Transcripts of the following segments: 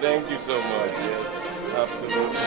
Thank you so much. Yes, absolutely.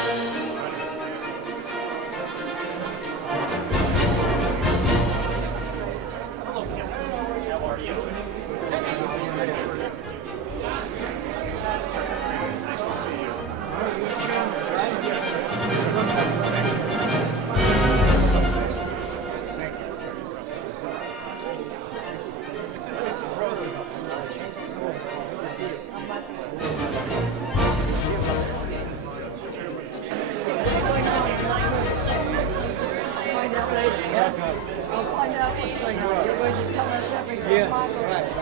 I'll find out what's going on. You're going to tell us everything.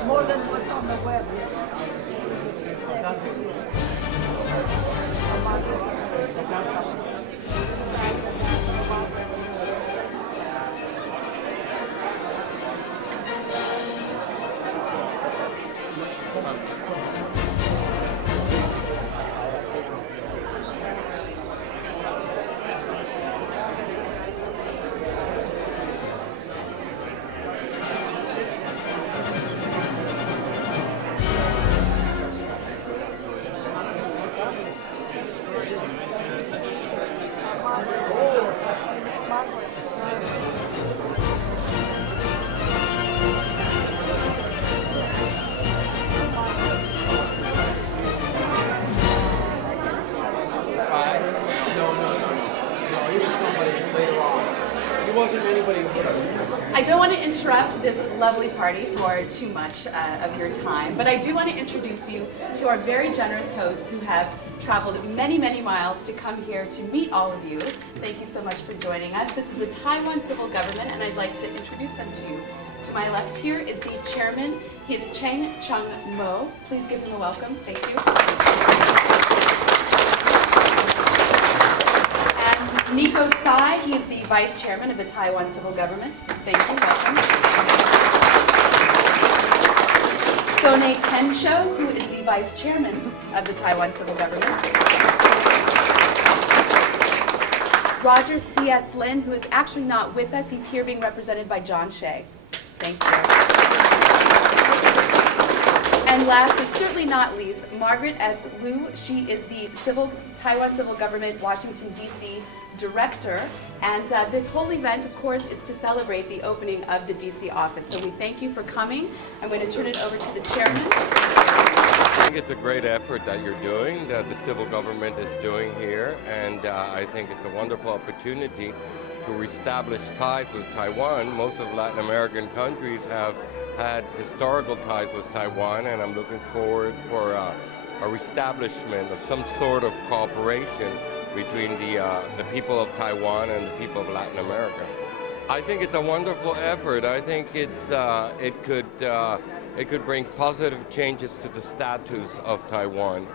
More than what's on the web. I don't want to interrupt this lovely party for too much of your time, but I do want to introduce you to our very generous hosts who have traveled many, many miles to come here to meet all of you. Thank you so much for joining us. This is the Taiwan Civil Government, and I'd like to introduce them to you. To my left here is the chairman. He is Cheng Chung Mo. Please give him a welcome. Thank you. And Nico Tsai, he is the vice chairman of the Taiwan Civil Government. Thank you. Welcome. Sone Kensho, who is the vice chairman of the Taiwan Civil Government. Roger C.S. Lin, who is actually not with us. He's here being represented by John Shea. Thank you. And last but certainly not least, Margaret S. Liu. She is the Taiwan Civil Government Washington, D.C. Director. And this whole event, of course, is to celebrate the opening of the D.C. office. So we thank you for coming. I'm going to turn it over to the chairman. I think it's a great effort that you're doing, that the civil government is doing here. And I think it's a wonderful opportunity to reestablish ties with Taiwan. Most of Latin American countries have had historical ties with Taiwan, and I'm looking forward for a reestablishment of some sort of cooperation between the people of Taiwan and the people of Latin America. I think it's a wonderful effort. I think it could bring positive changes to the status of Taiwan.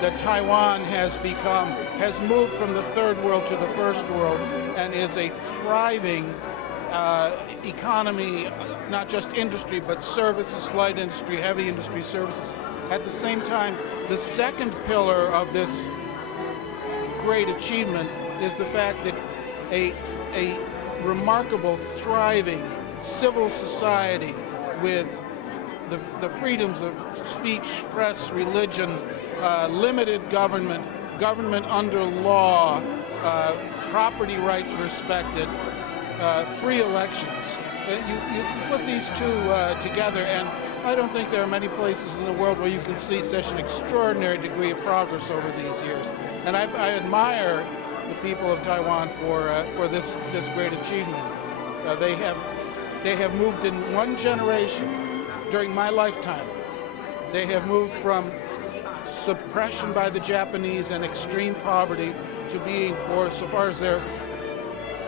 That Taiwan has moved from the third world to the first world and is a thriving economy, not just industry, but services, light industry, heavy industry, services. At the same time, the second pillar of this great achievement is the fact that a remarkable, thriving civil society with the freedoms of speech, press, religion, limited government, government under law, property rights respected, free elections. You put these two together, and I don't think there are many places in the world where you can see such an extraordinary degree of progress over these years. And I admire the people of Taiwan for this great achievement. They have moved in one generation. During my lifetime, they have moved from suppression by the Japanese and extreme poverty to being, so far as their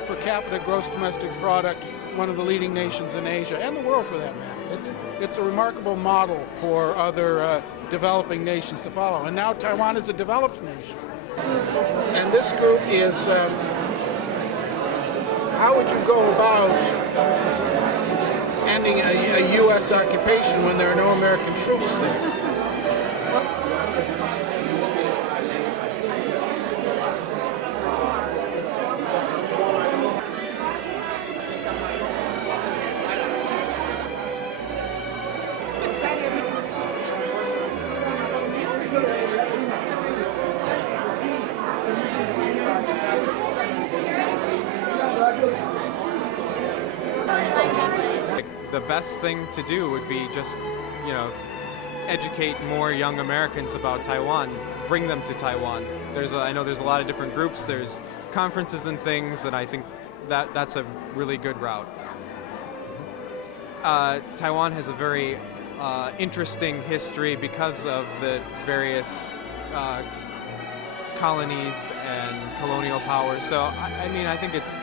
per capita gross domestic product, one of the leading nations in Asia, and the world for that matter. It's a remarkable model for other developing nations to follow. And now Taiwan is a developed nation. And this group is, how would you go about defending a U.S. occupation when there are no American troops there. The best thing to do would be just, you know, educate more young Americans about Taiwan, bring them to Taiwan. I know there's a lot of different groups, there's conferences and things, and I think that's a really good route. Taiwan has a very interesting history because of the various colonies and colonial powers. So I mean, I think it's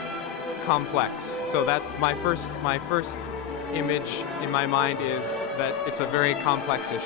complex. So that my first image in my mind is that it's a very complex issue.